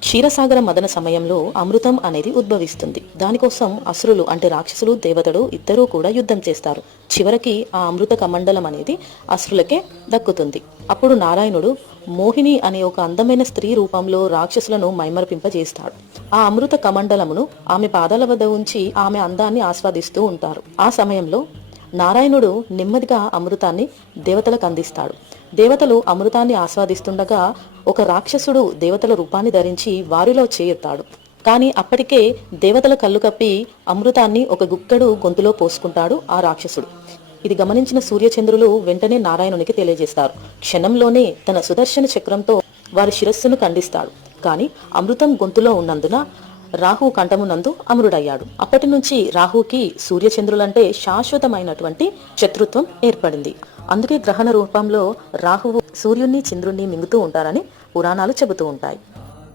క్షీరసాగర మదన సమయంలో అమృతం అనేది ఉద్భవిస్తుంది. దానికోసం అసురులు అంటే రాక్షసులు, దేవతలు ఇద్దరూ కూడా యుద్ధం చేస్తారు. చివరికి ఆ అమృత కమండలం అనేది అసురులకే దక్కుతుంది. అప్పుడు నారాయణుడు మోహిని అనే ఒక అందమైన స్త్రీ రూపంలో రాక్షసులను మైమరపింపజేస్తాడు. ఆ అమృత కమండలమును ఆమె పాదాల వద్ద ఉంచి ఆమె అందాన్ని ఆస్వాదిస్తూ ఉంటారు. ఆ సమయంలో నారాయణుడు నెమ్మదిగా అమృతాన్ని దేవతలకు అందిస్తాడు. దేవతలు అమృతాన్ని ఆస్వాదిస్తుండగా ఒక రాక్షసుడు దేవతల రూపాన్ని ధరించి వారిలో చేరుతాడు. కానీ అప్పటికే దేవతల కళ్ళు కప్పి అమృతాన్ని ఒక గుక్కడు గొంతులో పోసుకుంటాడు ఆ రాక్షసుడు. ఇది గమనించిన సూర్యచంద్రులు వెంటనే నారాయణునికి తెలియజేస్తారు. క్షణంలోనే తన సుదర్శన చక్రంతో వారి శిరస్సును ఖండిస్తాడు. కానీ అమృతం గొంతులో ఉన్నందున రాహు కంఠమునందు అమరుడయ్యాడు. అప్పటి నుంచి రాహుకి సూర్యచంద్రులంటే శాశ్వతమైనటువంటి శత్రుత్వం ఏర్పడింది. అందుకే గ్రహణ రూపంలో రాహువు సూర్యుణ్ణి చంద్రుణ్ణి మింగుతూ ఉంటారని పురాణాలు చెబుతూ ఉంటాయి.